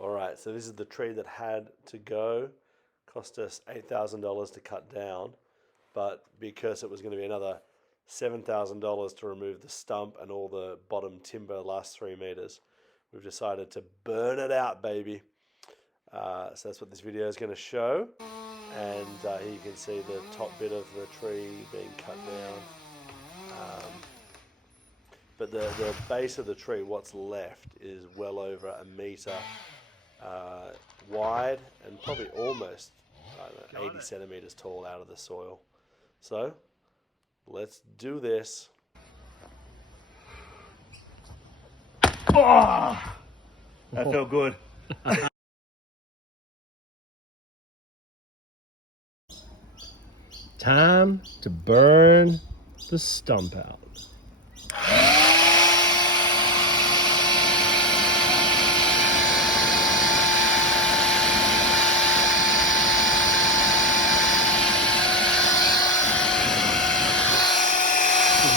All right, so this is the tree that had to go. Cost us $8,000 to cut down, but because it was going to be another $7,000 to remove the stump and all the bottom timber the last 3 meters, we've decided to burn it out, baby. So that's what this video is going to show. And here you can see the top bit of the tree being cut down. But the base of the tree, what's left, is well over 1 meter wide and probably almost 80 centimeters tall out of the soil. So let's do this. Oh, that felt good. Time to burn the stump out.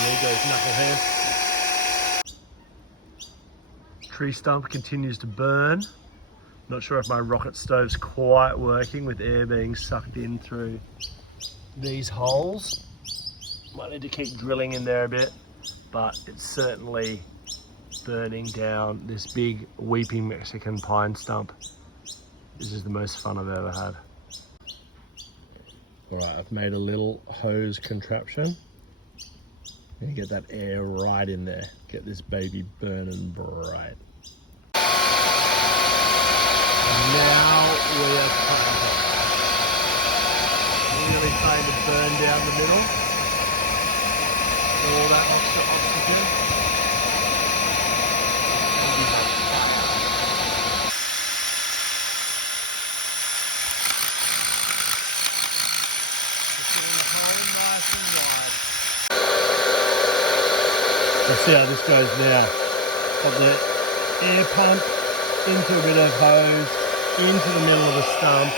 There goes Knucklehead. Tree stump continues to burn. Not sure if my rocket stove's quite working with air being sucked in through these holes. Might need to keep drilling in there a bit, but it's certainly burning down this big weeping Mexican pine stump. This is the most fun I've ever had. All right, I've made a little hose contraption. And get that air right in there. Get this baby burning bright. And now we are planting. Really trying to burn down the middle. All that oxygen. Let's see how this goes now. Got the air pump into a bit of hose, into the middle of the stump,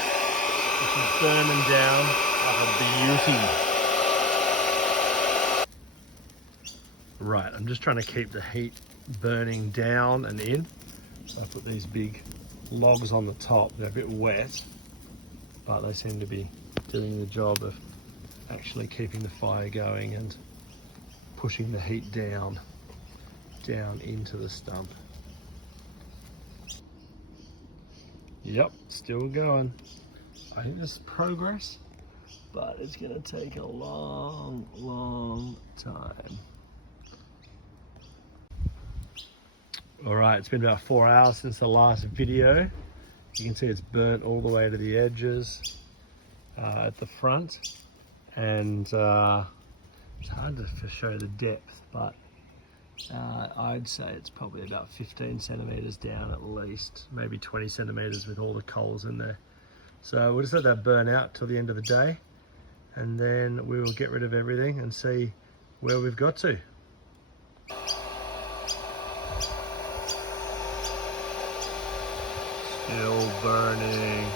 which is burning down like a beauty. Right, I'm just trying to keep the heat burning down and in. So I put these big logs on the top. They're a bit wet, but they seem to be doing the job of actually keeping the fire going and pushing the heat down into the stump. Yep, still going. I think there's progress, but it's gonna take a long time. All right, it's been about 4 hours since the last video. You can see it's burnt all the way to the edges at the front, and it's hard to show the depth, but I'd say it's probably about 15 centimeters down at least, maybe 20 centimeters with all the coals in there. So we'll just let that burn out till the end of the day, and then we will get rid of everything and see where we've got to. Still burning.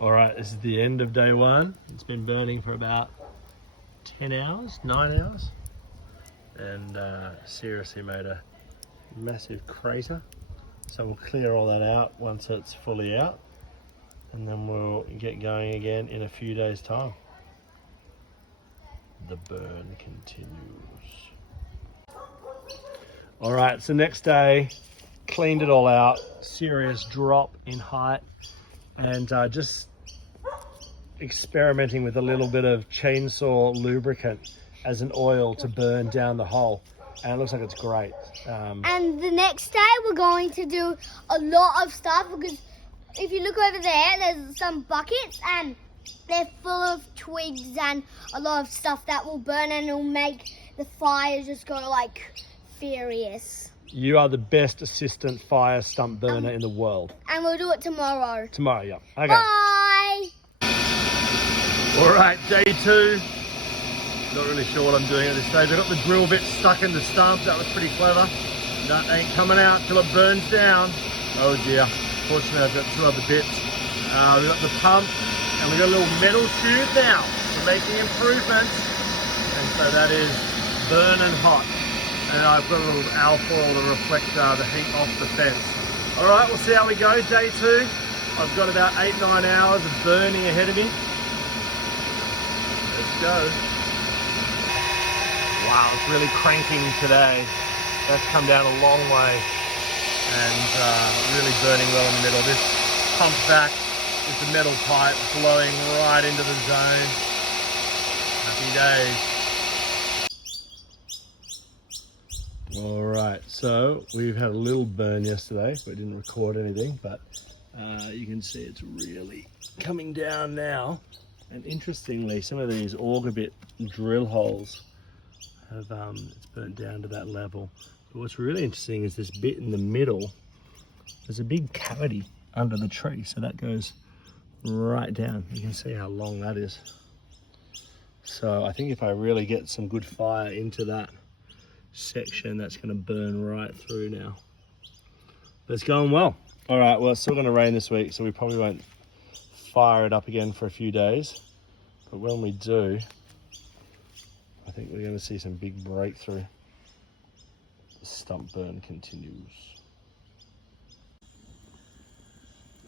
All right, this is the end of day one. It's been burning for about 10 hours, 9 hours, and seriously made a massive crater. So we'll clear all that out once it's fully out, and then we'll get going again in a few days' time. The burn continues. All right, so next day, cleaned it all out, serious drop in height, and just experimenting with a little bit of chainsaw lubricant as an oil to burn down the hole, and it looks like it's great. And the next day we're going to do a lot of stuff, because if you look over there, there's some buckets and they're full of twigs and a lot of stuff that will burn, and it'll make the fire just go like furious. You are the best assistant fire stump burner in the world. And we'll do it tomorrow. Tomorrow, yeah. Okay. Bye! All right, day two. Not really sure what I'm doing at this stage. I got the drill bit stuck in the stump. That was pretty clever. That ain't coming out till it burns down. Oh dear. Fortunately, I've got two other bits. We've got the pump, and we've got a little metal tube now. We're making improvements. And so that is burning hot. And I've got a little alfoil to reflect the heat off the fence. All right, we'll see how we go. Day 2. I've got about 8-9 hours of burning ahead of me. Let's go. Wow, it's really cranking today. That's come down a long way and really burning well in the middle. This pump back is the metal pipe blowing right into the zone. Happy days. All right, so we've had a little burn yesterday, but didn't record anything, but you can see it's really coming down now. And interestingly, some of these auger bit drill holes have it's burnt down to that level. But what's really interesting is this bit in the middle. There's a big cavity under the tree, so that goes right down. You can see how long that is. So I think if I really get some good fire into that section, that's going to burn right through now. But it's going well. All right, well, it's still going to rain this week, so we probably won't fire it up again for a few days. But when we do, I think we're going to see some big breakthrough. The stump burn continues.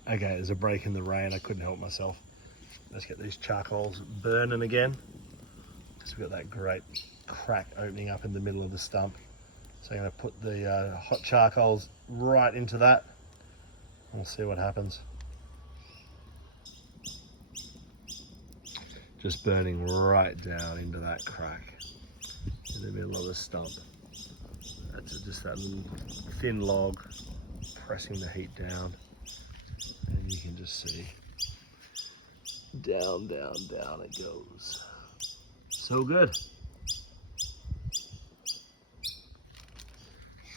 Okay, there's a break in the rain. I couldn't help myself. Let's get these charcoals burning again. So we've got that great crack opening up in the middle of the stump. So I'm going to put the hot charcoals right into that. We'll see what happens. Just burning right down into that crack in the middle of the stump. That's just that little thin log pressing the heat down. And you can just see down, down, down it goes. So good.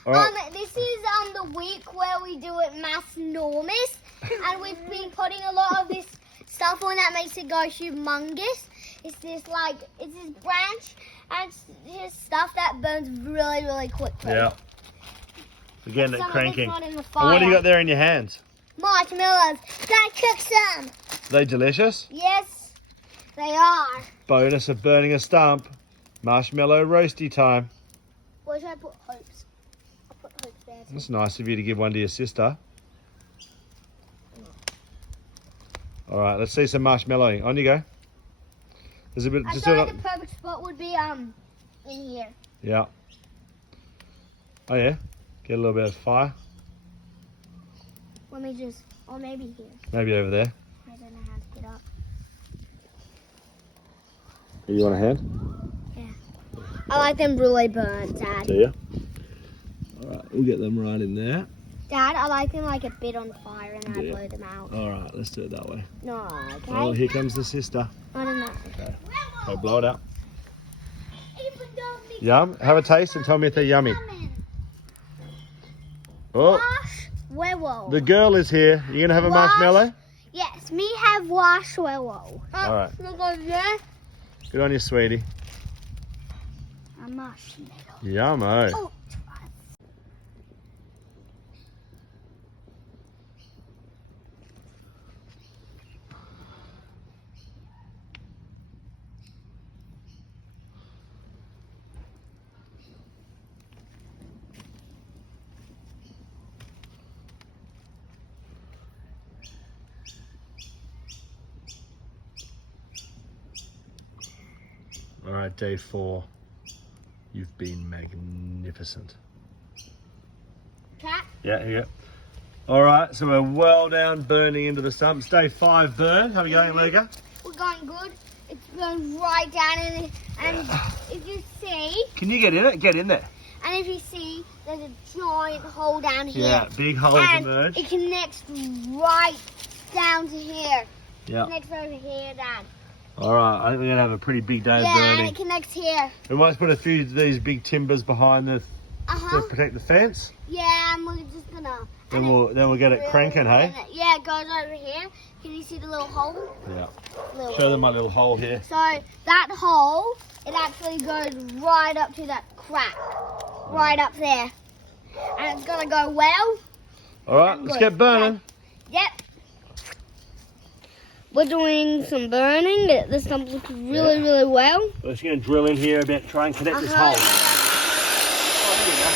All right. This is the week where we do it mass enormous, and we've been putting a lot of this stuff on that makes it go humongous. It's this branch, and it's just stuff that burns really, really quickly. Yeah. We're getting it Some of it's cranking. not in the And fire. what do you got there in your hands? Marshmallows. Gotta cook some. Are they delicious? Yes, they are. Bonus of burning a stump. Marshmallow roasty time. Where should I put hopes? I'll put hopes there. Too. That's nice of you to give one to your sister. All right, let's see some marshmallowing. On you go. There's a bit. I Just thought the perfect spot would be in here. Yeah. Oh yeah. Get a little bit of fire. Let me just, or maybe here. Maybe over there. I don't know how to get up. You want a hand? Yeah. I like them really burnt, Dad. Do you? All right, we'll get them right in there. Dad, I like them like a bit on fire and Do I you? blow them out. All right, let's do it that way. No, okay? Oh, here comes the sister. I don't know. Okay. So blow it out. Yum. Have a taste and tell me if they're yummy. Oh, Marshmallow. the girl is here. You gonna have a marshmallow? Yes, me have marshmallow. All right. Look over there. Good on you, sweetie. A marshmallow. Yummo. Oh. All right, day 4. You've been magnificent. Cat. Yeah, here you go. All right, so we're well down burning into the stumps. Day 5 burn. How are we going, Luca? We're going good. It's going right down in it. And if you see, Can you get in it? Get in there. and if you see, there's a giant hole down here. Yeah, big holes and emerge. it connects right down to here. Yeah. Connects over here, Dad. All right, I think we're gonna have a pretty big day of Yeah, and burning. it connects here. We might put a few of these big timbers behind the Uh-huh. to protect the fence. Yeah, and we're just gonna... Then we'll get it cranking, hey? Yeah, it goes over here. Can you see the little hole? Yeah. Little Show them my little hole here. So that hole, it actually goes right up to that crack. Right up there. And it's gonna go well. All right, let's get burning. Yep. we're doing some burning. The stump looks really well. We're just going to drill in here a bit, try and connect this hole. Oh, there you go.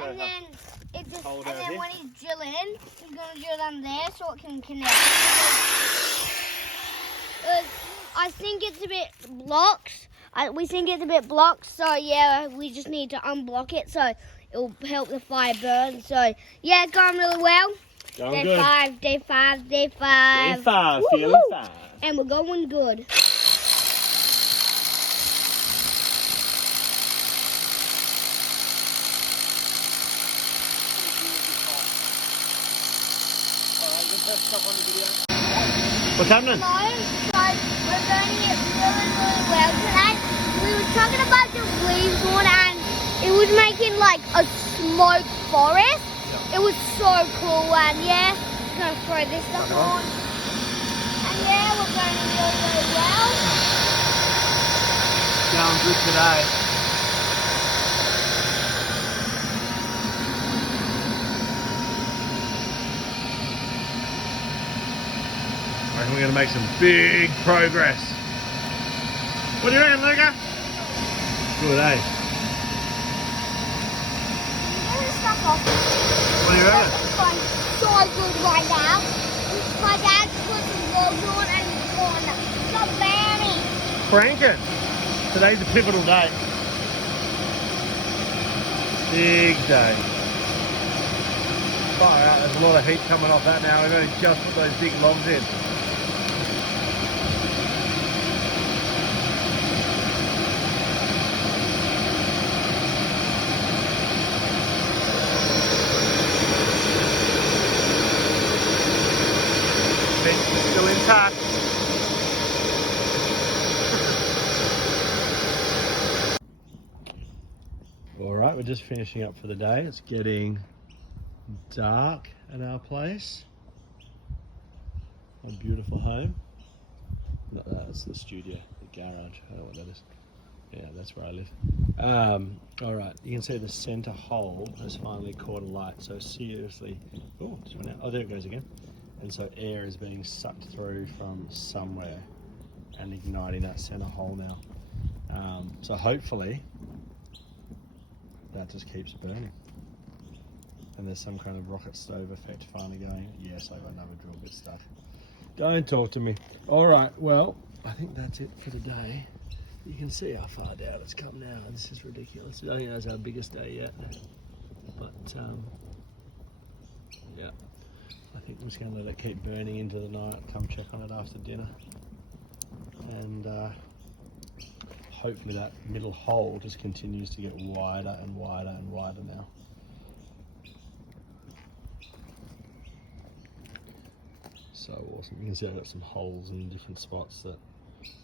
And then hold and out then here. when he's drilling, he's gonna drill down there so it can connect. I think it's a bit blocked. We think it's a bit blocked, so yeah, we just need to unblock it so it'll help the fire burn. So yeah, it's going really well. Going day good. 5, day 5, day 5. Day 5, Woo-hoo! feeling fine. And we're going good. What's happening? So we're burning it really well today. We were talking about the leaves on and it was making like a smoke forest. It was so cool and yeah, just gonna throw this stuff on. And yeah, we're burning really well. Going good today. I reckon we're going to make some big progress. What do you reckon, Luca? Good, eh? Get this stuff off. What do you reckon? It's going so good right now. My dad put some logs on and it's going so burning. Cranking. Today's a pivotal day. Big day. Far out, there's a lot of heat coming off that now. We've only just put those big logs in. Still intact. All right, we're just finishing up for the day. It's getting dark at our place. Our beautiful home. Not that, it's the studio, the garage. I don't know what that is. Yeah, that's where I live. All right, you can see the center hole has finally caught a light. So seriously, oh, just went out. Oh, there it goes again. And so air is being sucked through from somewhere and igniting that center hole now. So hopefully that just keeps burning. And there's some kind of rocket stove effect finally going. Yes, I got another drill bit stuck. Don't talk to me. All right, well, I think that's it for the day. You can see how far down it's come now. This is ridiculous. I think that's our biggest day yet. But yeah, I think I'm just going to let it keep burning into the night. Come check on it after dinner. And hopefully that middle hole just continues to get wider and wider and wider now. So awesome. You can see I've got some holes in different spots that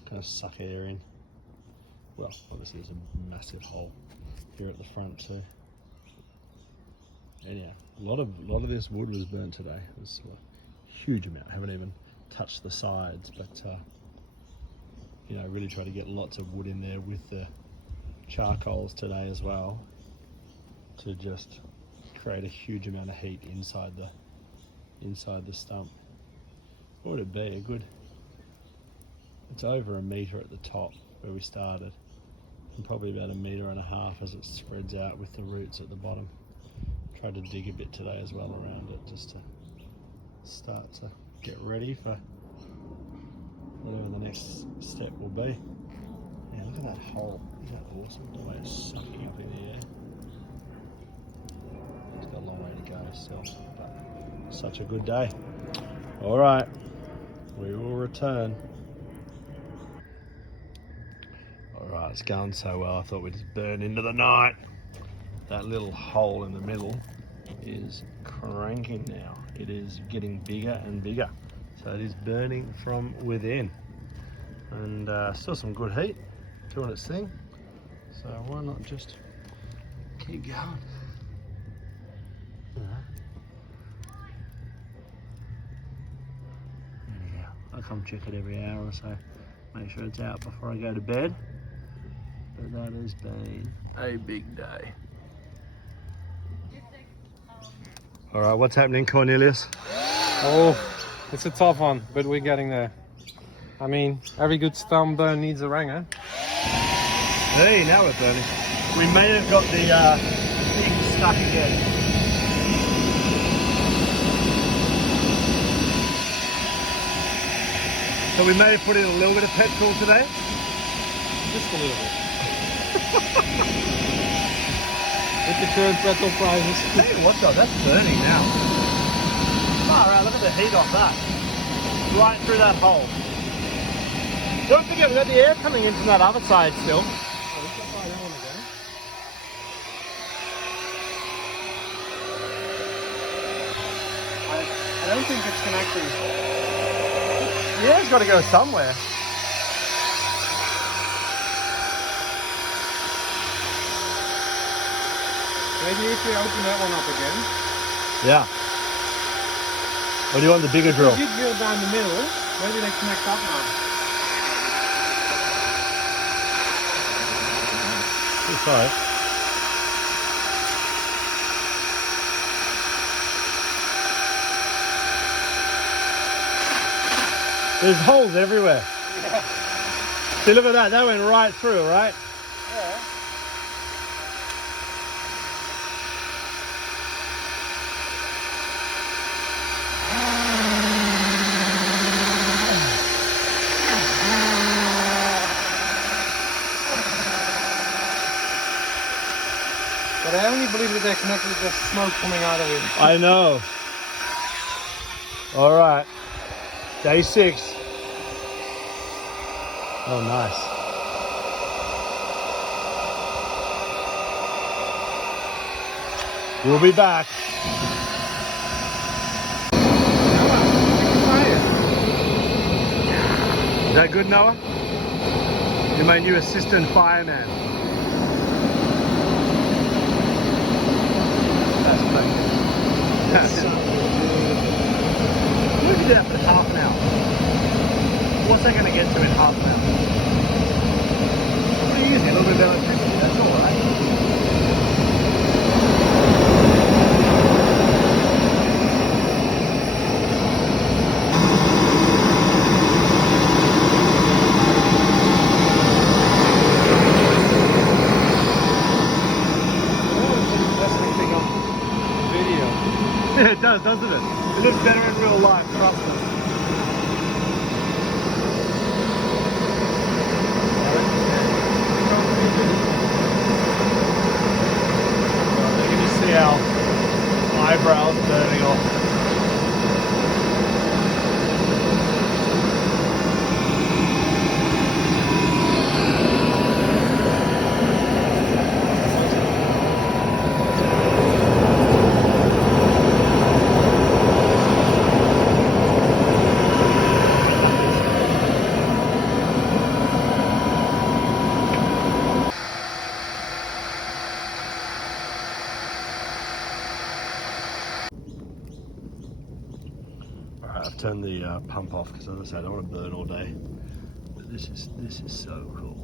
kind of suck air in. Well, obviously there's a massive hole here at the front too. Anyhow, a lot of this wood was burnt today. It was a huge amount. I haven't even touched the sides, but you know, really try to get lots of wood in there with the charcoals today as well, to just create a huge amount of heat inside the stump. What would it be? A good, it's over 1 meter at the top where we started, and probably about 1.5 meters as it spreads out with the roots at the bottom. Tried to dig a bit today as well around it, just to start to get ready for whatever the next step will be. Yeah, look at that hole. Isn't that awesome? The way it's sucking up in the air. It's got a long way to go still, but such a good day. All right, we will return. All right, it's going so well. I thought we'd just burn into the night. That little hole in the middle is cranking now. It is getting bigger and bigger. So it is burning from within. And still some good heat doing its thing. So why not just keep going? I'll come check it every hour or so. Make sure it's out before I go to bed. that has been a big day. All right, what's happening, Cornelius? Oh, it's a tough one, but we're getting there. I mean, every good stump burn needs a ranger. Hey, now we're burning. We may have got the thing stuck again. So we may have put in a little bit of petrol today. Just a little bit. With the current petrol prices. Hey, what though? That's burning now. Far out, look at the heat off that. Right through that hole. Don't forget, we've got the air coming in from that other side still. I don't think it's connecting. Yeah, it's got to go somewhere. Maybe if we open that one up again. Yeah. Or do you want the bigger drill? If you drill down the middle, maybe they connect up now. It's alright. There's holes everywhere. Yeah. See, look at that. That went right through, right? Yeah. But I only believe that they're connected with the smoke coming out of it. I know. All right. Day 6. Oh, nice. We'll be back. Is that good, Noah? You're my new assistant fireman. That's great. We can do that for half an hour. What's that going to get to in half an hour? Pretty easy, a little bit of electricity, that's all right. Yeah, it does, doesn't it? It looks better in real life, trust me. You can just see our eyebrows burning off. I've turned the pump off because, as I said, I don't want to burn all day. But this is so cool.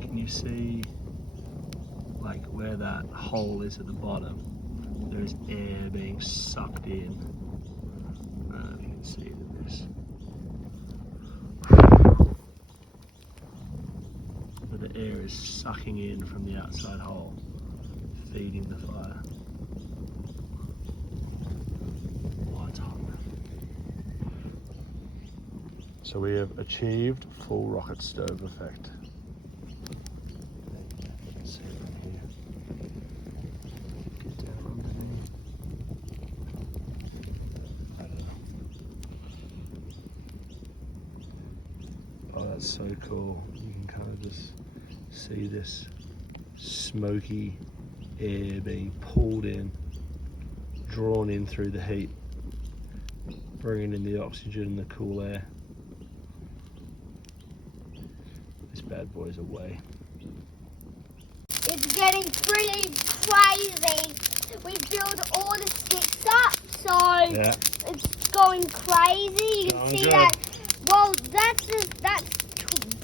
Can you see, like, where that hole is at the bottom? There is air being sucked in. I don't know if you can see it in this. But the air is sucking in from the outside hole, feeding the fire. So we have achieved full rocket stove effect. You can see it from here. Get down underneath. I don't know. Oh, that's so cool. You can kind of just see this smoky air being pulled in, drawn in through the heat, bringing in the oxygen and the cool air. This bad boy's away. It's getting pretty crazy. We filled all the sticks up, so Yeah. it's going crazy. You can Going see good. that. Well, that's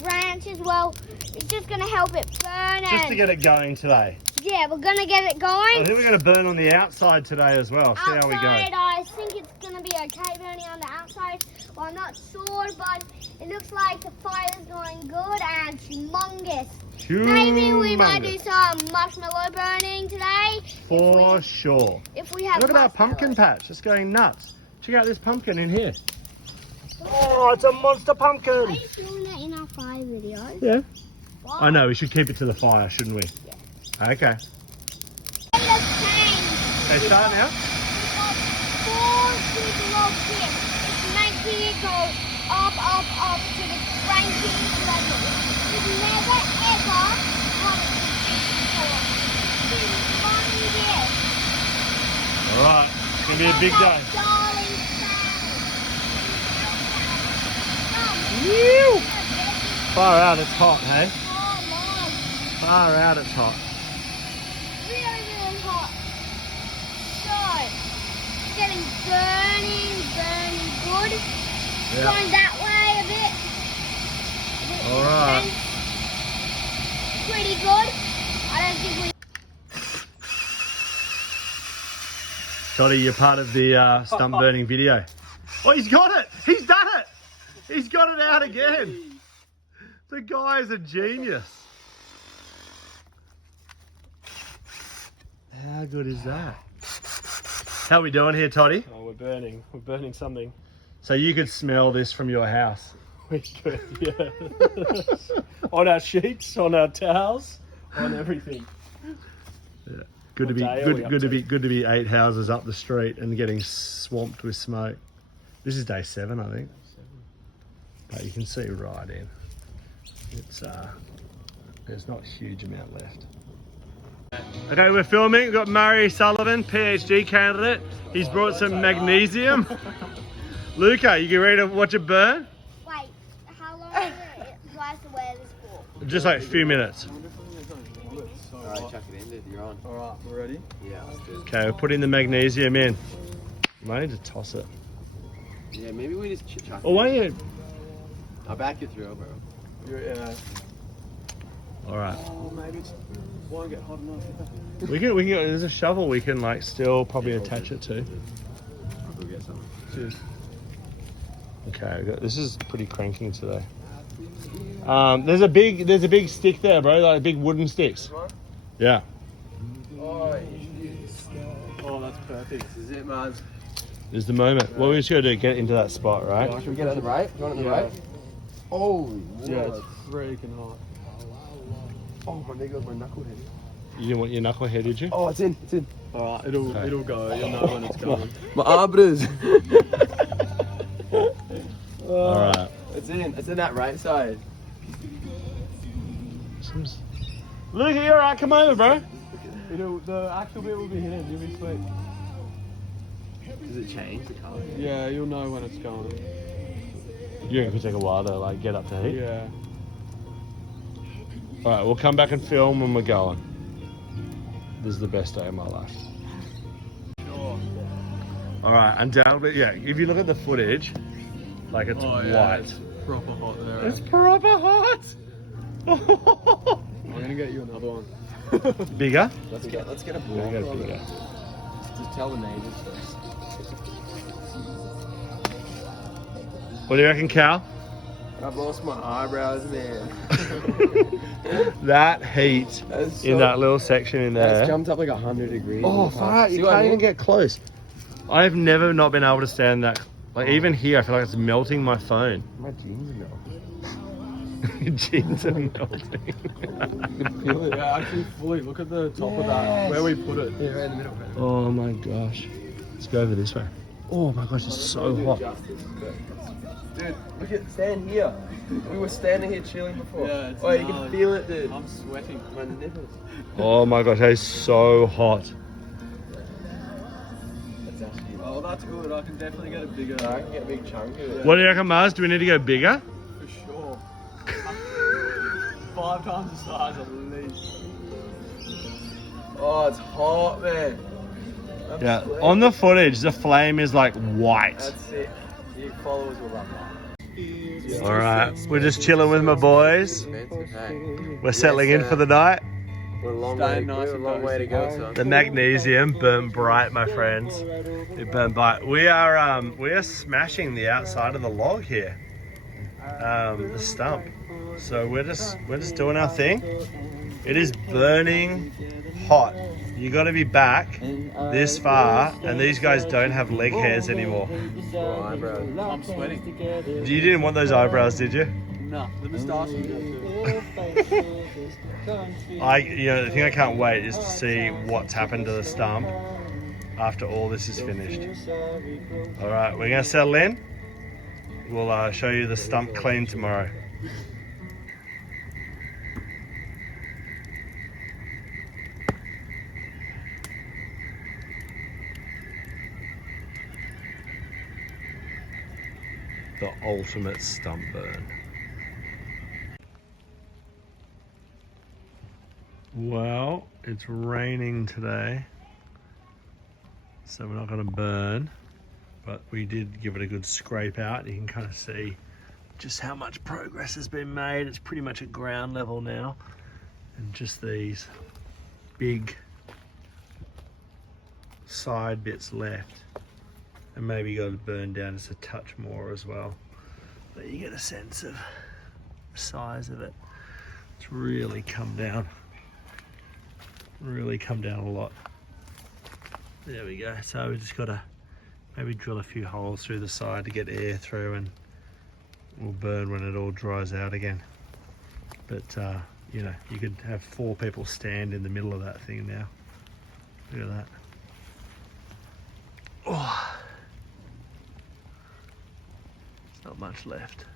branch as well. It's just going to help it burning. Just to get it going today. Yeah, we're gonna get it going. I think we're going to burn on the outside today as well. See how we go. Outside, I think it's gonna be okay burning on the outside. Well, I'm not sure, but it looks like the fire's going good and humongous. Maybe we might do some marshmallow burning today. For sure. If we have Look at that pumpkin patch. It's going nuts. Check out this pumpkin in here. Oh, it's a monster Are pumpkin. you filming that in our fire videos? Yeah. Wow. I know, we should keep it to the fire, shouldn't we? Yeah. Okay. They start now? We've got 4 super low kits. It's making it go up to the cranking level. We've never ever had it before. It's humongous. Alright, it's going to be a big day. Darling Whew. Far out, it's hot, hey? Oh my. Far out, it's hot. Really, really hot. So, it's getting burning good. Yeah. Going that way a bit. All right. Pretty good. I don't think we... Toddy, you're part of the stump burning video. Oh, he's got it! He's done it! He's got it out again! The guy is a genius. How good is that? How we doing here, Toddy? Oh, we're burning something. So you could smell this from your house. We could, yeah. On our sheets, on our towels, on everything. Yeah. Good to be What day are we up good to be 8 houses up the street and getting swamped with smoke. This is day 7, I think. But you can see right in. It's there's not a huge amount left. Okay, we're filming. We've got Murray Sullivan, PhD candidate. He's brought some magnesium. Luca, you get ready to watch it burn? Wait, how long do I have to wear this for? Just like a few minutes. Alright, chuck it in, dude. You're on. Alright, we're ready? Yeah, let's do it. Okay, we're putting the magnesium in. You might need to toss it. Yeah, maybe we just chuck it Or why in. don't you? I'll back you through, bro. Yeah. Alright. Oh, maybe it won't get hot enough. We can there's a shovel we can like still probably attach it to. I'll go get some. Cheers. Okay, this is pretty cranking today. There's a big stick there, bro, like big wooden sticks. Yeah. Oh, that's perfect. This is it, man. This is the moment. What we just gotta do, get into that spot, right? Should we get on the right? You want it on the right? Holy Yeah, what? it's freaking hot. Oh, my nigga, my knucklehead. You didn't want your knucklehead, did you? Oh, it's in. It's in. Alright, it'll go. You'll know when it's going. My arbiters. Alright. It's in. It's in that right side. Luca, you alright? Come over, bro. The actual bit will be hidden. You'll be sweet. Does it change the color? Yeah, you'll know when it's going. You reckon it could take a while to like get up to heat? Yeah. Alright, we'll come back and film when we're going. This is the best day of my life. Sure. Alright, undoubtedly, yeah, if you look at the footage, like it's white. It's proper hot there. It's proper hot! I'm gonna get you another one. Bigger? Let's get a We're block gonna go of bigger. it. Just tell the neighbors first. What do you reckon, Cal? I've lost my eyebrows, man. That heat That's in that little section in there. It's jumped up like 100 degrees. Oh, far out. You can't even get close. I've never not been able to stand that. Like, even here, I feel like it's melting my phone. My jeans are melting. Jeans are melting. You can feel it. Yeah, actually fully. Look at the top of that. Where we put it. Yeah, right in the middle. Oh my gosh. Let's go over this way. Oh my gosh, it's so hot. Dude, look at, stand here. We were standing here chilling before. Yeah, it's oh, you can gnarly. feel it, dude. I'm sweating. My nipples. Oh my gosh, that is so hot. That's actually. Oh, that's good. I can definitely get a bigger. I can get a big chunk of it. What do you reckon, Mars? Do we need to go bigger? For sure. 5 times the size at least. Oh, it's hot, man. I'm Yeah, sweating. on the footage, the flame is like white. That's it. Your followers will love that. All right, we're just chilling with my boys. We're settling in for the night. We're a long way to go, son. The magnesium burnt bright, my friends. It burnt bright. We are smashing the outside of the log here, the stump. So we're just doing our thing. It is burning hot. You got to be back this far, and these guys don't have leg hairs anymore. Oh, eyebrows. I'm sweating. You didn't want those eyebrows, did you? No, the moustache is good too. The thing I can't wait is to see what's happened to the stump after all this is finished. All right, we're gonna settle in. We'll show you the stump clean tomorrow. The ultimate stump burn. Well, it's raining today, so we're not going to burn, but we did give it a good scrape out. You can kind of see just how much progress has been made. It's pretty much at ground level now, and just these big side bits left, and maybe got to burn down just a touch more as well, but you get a sense of the size of it. It's really come down a lot. There we go. So we just got to maybe drill a few holes through the side to get air through, and we'll burn when it all dries out again. But you know, you could have 4 people stand in the middle of that thing now. Look at that. Oh, there's not much left.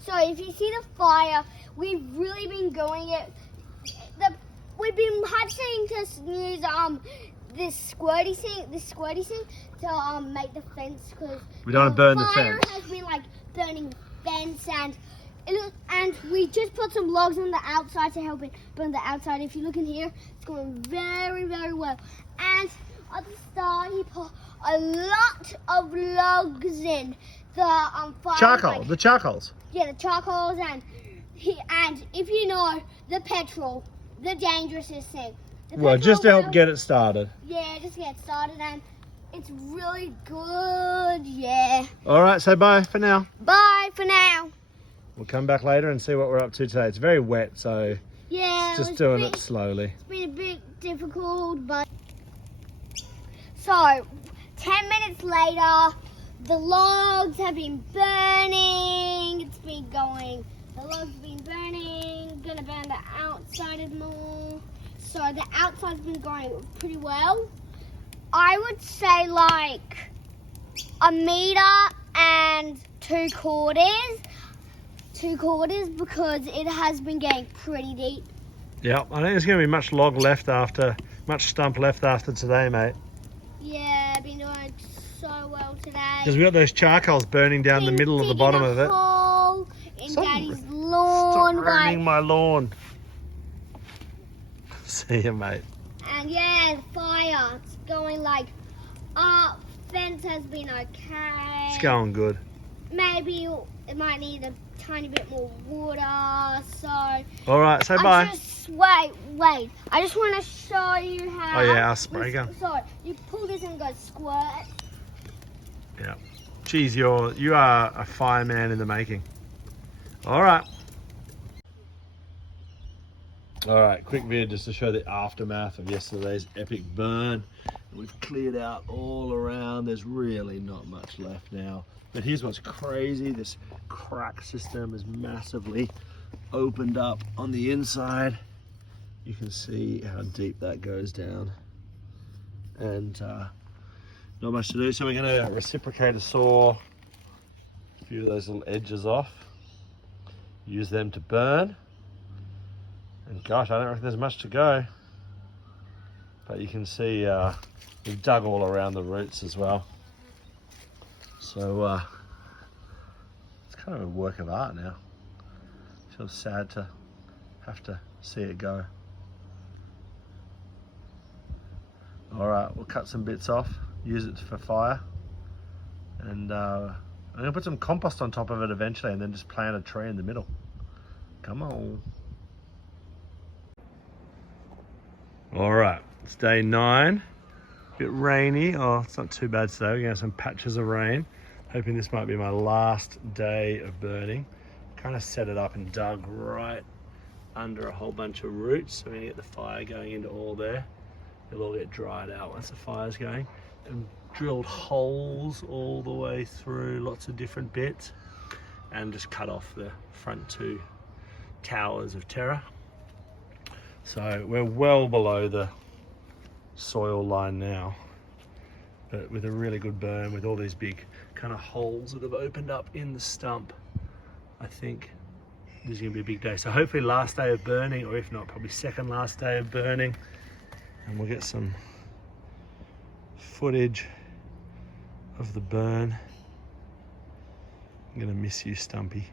So if you see the fire, we've really been going it. We've been having to use this squirty thing to make the fence, because We don't want to burn the fire fence. has been like burning the fence, and we just put some logs on the outside to help it burn the outside. If you look in here, it's going very, very well. And at the start, he put a lot of logs in the fire. Charcoal, the charcoals. Yeah, the charcoals, and if you know the petrol, the dangerousest thing. The Well, petrol just to help will- get it started. Yeah, just get started, and it's really good. Yeah. All right, say bye for now. Bye for now. We'll come back later and see what we're up to today. It's very wet, so Yeah. just it's doing been- it slowly. It's been a bit difficult, but so 10 minutes later, the logs have been burning. It's been going. The logs have been burning. Gonna burn the outside of more. So the outside's been going pretty well. I would say like 1 meter and 2/4. 2/4, because it has been getting pretty deep. Yeah, I think there's going to be much stump left after today, mate. Yeah, I've been doing so well today. Because we got those charcoals burning down the middle of the bottom of it. Hole in Stop- Daddy's lawn, Stop ruining my lawn. See you, mate. and yeah, the fire. It's going like up. Fence has been okay. It's going good. Maybe it might need a tiny bit more water. So All right, say bye. Wait. I just want to show you how. Oh yeah, our spray gun. So you pull this and go squirt. Yeah. Geez, you are a fireman in the making. All right. All right, quick vid just to show the aftermath of yesterday's epic burn. We've cleared out all around. There's really not much left now. But here's what's crazy. This crack system is massively opened up on the inside. You can see how deep that goes down. And not much to do. So we're going to reciprocate a saw a few of those little edges off. Use them to burn. And gosh, I don't reckon there's much to go. But you can see we've dug all around the roots as well. So it's kind of a work of art now. Feels sad to have to see it go. All right, we'll cut some bits off, use it for fire, and I'm gonna put some compost on top of it eventually and then just plant a tree in the middle. Come on. All right, it's day 9. A bit rainy. Oh, it's not too bad today. We're gonna have some patches of rain. Hoping this might be my last day of burning. Kind of set it up and dug right under a whole bunch of roots. So we're gonna get the fire going into all there. It'll all get dried out once the fire's going. And drilled holes all the way through, lots of different bits, and just cut off the front 2 towers of terror. So we're well below the soil line now, but with a really good burn, with all these big kind of holes that have opened up in the stump, I think this is gonna be a big day. So hopefully last day of burning, or if not, probably second last day of burning, and we'll get some footage of the burn. I'm gonna miss you, Stumpy.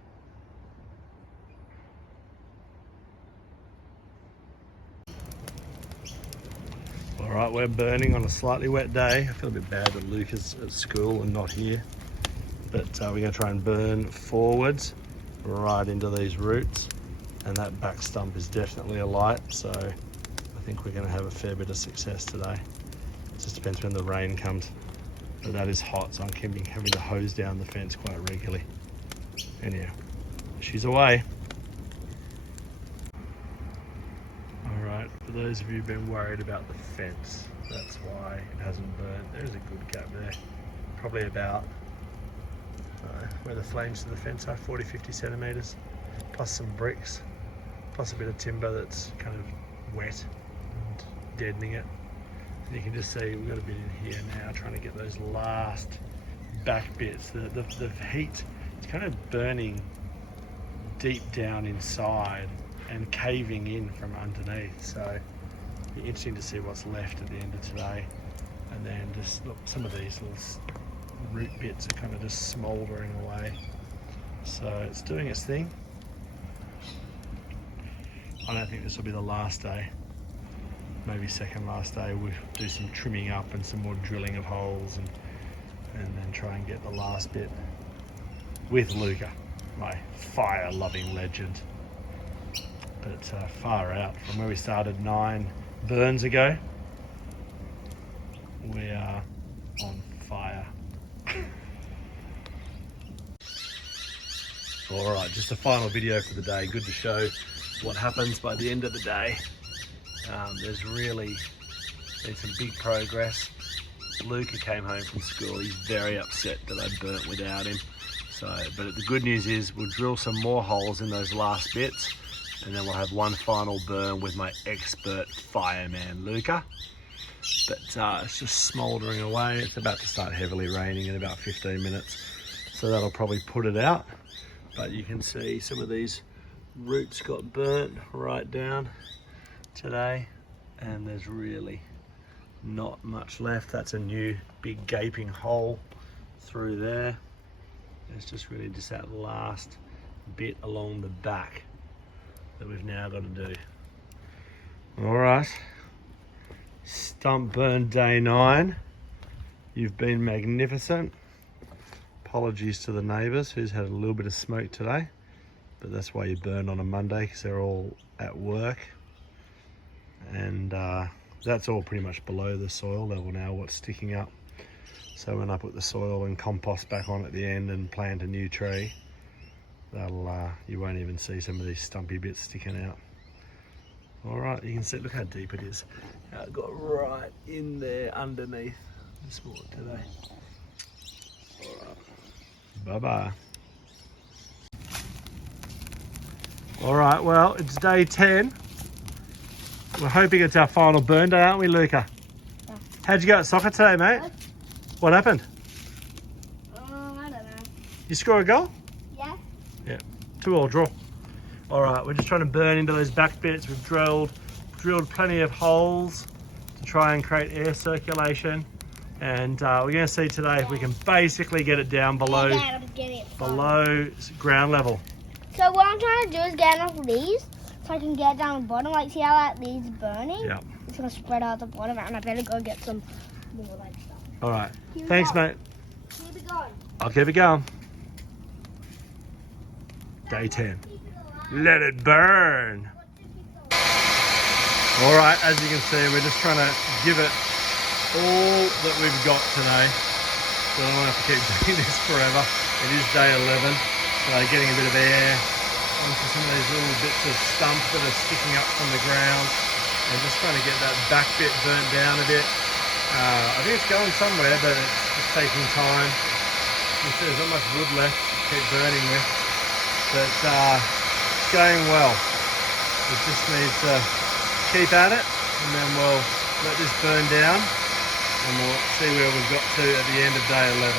All right, we're burning on a slightly wet day. I feel a bit bad that Luca's at school and not here, but we're gonna try and burn forwards right into these roots, and that back stump is definitely alight, so I think we're gonna have a fair bit of success today. It just depends when the rain comes. But that is hot, so I'm having to hose down the fence quite regularly. Anyhow, she's away. All right, for those of you who've been worried about the fence, that's why it hasn't burned. There's a good gap there. Probably about where the flames to the fence are, 40-50 centimeters, plus some bricks, plus a bit of timber that's kind of wet and deadening it. And you can just see we've got a bit in here now, trying to get those last back bits. The heat, it's kind of burning deep down inside and caving in from underneath. So it'll be interesting to see what's left at the end of today. And then just look, some of these little root bits are kind of just smouldering away. So it's doing its thing. I don't think this will be the last day. Maybe second last day. We'll do some trimming up and some more drilling of holes, and then try and get the last bit with Luca, my fire-loving legend. But far out from where we started 9 burns ago, we are on fire. All right, just a final video for the day. Good to show what happens by the end of the day. There's really been some big progress. Luca came home from school. He's very upset that I burnt without him. But the good news is we'll drill some more holes in those last bits, and then we'll have one final burn with my expert fireman, Luca. But it's just smouldering away. It's about to start heavily raining in about 15 minutes. So that'll probably put it out. But you can see some of these roots got burnt right down today, and there's really not much left. That's a new big gaping hole through there. It's just really just that last bit along the back that we've now got to do. All right, stump burn day 9. You've been magnificent. Apologies to the neighbours who's had a little bit of smoke today, but that's why you burn on a Monday, because they're all at work. And that's all pretty much below the soil level now, what's sticking up. So when I put the soil and compost back on at the end and plant a new tree, that'll you won't even see some of these stumpy bits sticking out. All right, you can see, look how deep it is. It got right in there underneath this morning today. All right, bye-bye. All right, well, it's day 10. We're hoping it's our final burn day, aren't we, Luca? Yeah. How'd you go at soccer today, mate? What happened? I don't know. You score a goal? Yeah. Yeah, 2-2 draw. All right, we're just trying to burn into those back bits. We've drilled plenty of holes to try and create air circulation. And we're gonna see today if we can basically get it down below ground level. So what I'm trying to do is get enough of these so I can get down the bottom, like see how that these burning? Yeah. It's gonna spread out the bottom, and I better go get some more like stuff. All right, Here we thanks, go. mate. Keep it going. I'll keep it going. Day 10. Let it burn. All right, as you can see, we're just trying to give it all that we've got today. So I don't have to keep doing this forever. It is day 11. So getting a bit of air onto some of these little bits of stump that are sticking up from the ground. And just trying to get that back bit burnt down a bit. I think it's going somewhere, but it's just taking time. You see there's not much wood left to keep burning with. But it's going well. It just needs to keep at it, and then we'll let this burn down, and we'll see where we've got to at the end of day 11.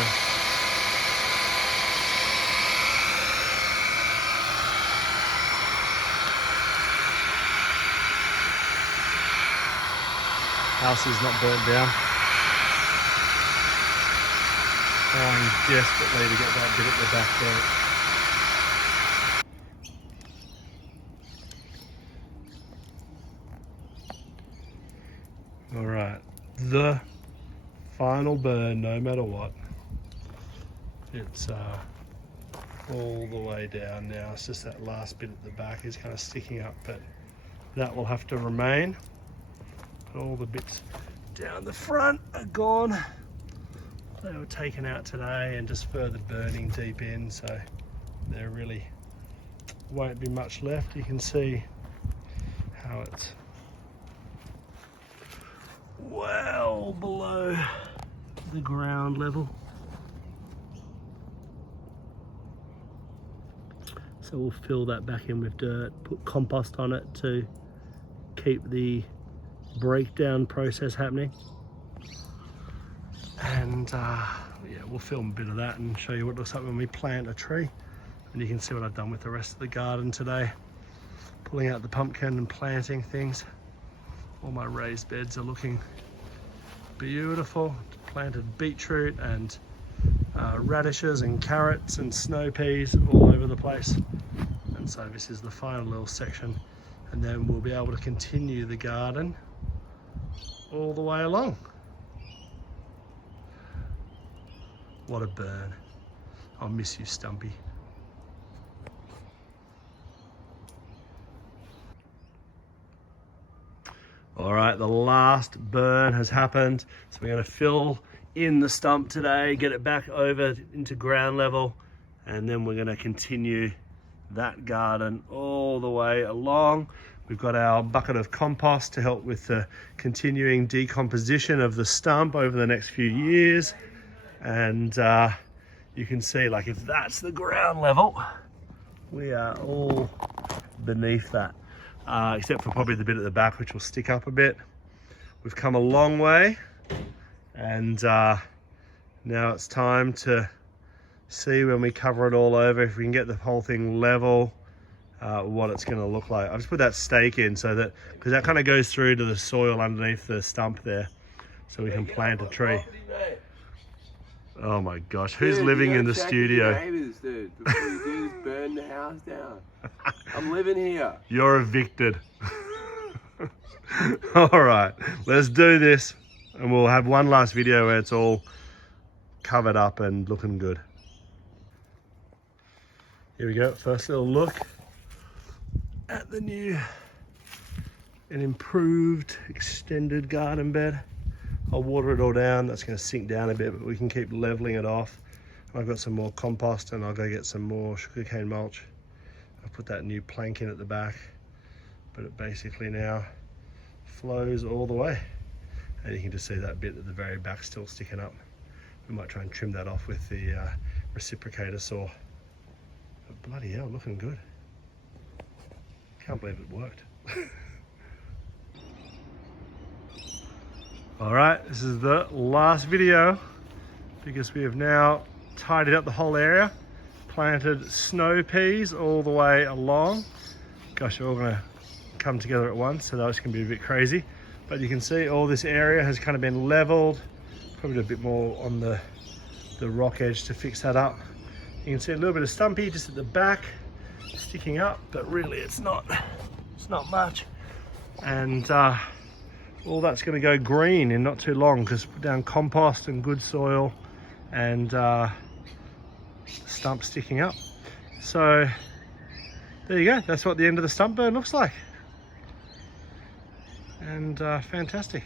House is not burnt down. Trying desperately to get that bit at the back burnt. All right, the final burn, no matter what. It's all the way down now. It's just that last bit at the back is kind of sticking up, but that will have to remain. All the bits down the front are gone. They were taken out today and just further burning deep in, so there really won't be much left. You can see how it's well below the ground level. So we'll fill that back in with dirt, put compost on it to keep the breakdown process happening. And yeah, we'll film a bit of that and show you what it looks like when we plant a tree. And you can see what I've done with the rest of the garden today. Pulling out the pumpkin and planting things. All my raised beds are looking beautiful. Planted beetroot and radishes and carrots and snow peas all over the place. And so this is the final little section, and then we'll be able to continue the garden all the way along. What a burn. I'll miss you, Stumpy. All right, the last burn has happened. So we're going to fill in the stump today, get it back over into ground level, and then we're going to continue that garden all the way along. We've got our bucket of compost to help with the continuing decomposition of the stump over the next few years. And you can see, like, if that's the ground level, we are all beneath that. Except for probably the bit at the back, which will stick up a bit. We've come a long way, and now it's time to see when we cover it all over, if we can get the whole thing level, what it's going to look like. I've just put that stake in so that, because that kind of goes through to the soil underneath the stump there, so we can plant a tree. Oh my gosh, who's living in the studio? Neighbors, dude. Before you do this, burn the house down. I'm living here. You're evicted. All right, let's do this, and we'll have one last video where it's all covered up and looking good. Here we go, first little look at the new and improved extended garden bed. I'll water it all down. That's going to sink down a bit, but we can keep leveling it off. I've got some more compost, and I'll go get some more sugarcane mulch. I'll put that new plank in at the back, but it basically now flows all the way. And you can just see that bit at the very back still sticking up. We might try and trim that off with the reciprocator saw. But bloody hell, looking good. Can't believe it worked. All right, this is the last video, because we have now tidied up the whole area, planted snow peas all the way along. Gosh, they're all gonna come together at once, so those can be a bit crazy. But you can see all this area has kind of been leveled, probably a bit more on the rock edge to fix that up. You can see a little bit of stumpy just at the back, sticking up, but really it's not much. And all that's going to go green in not too long, because put down compost and good soil and stump sticking up. So there you go. That's what the end of the stump burn looks like. And fantastic.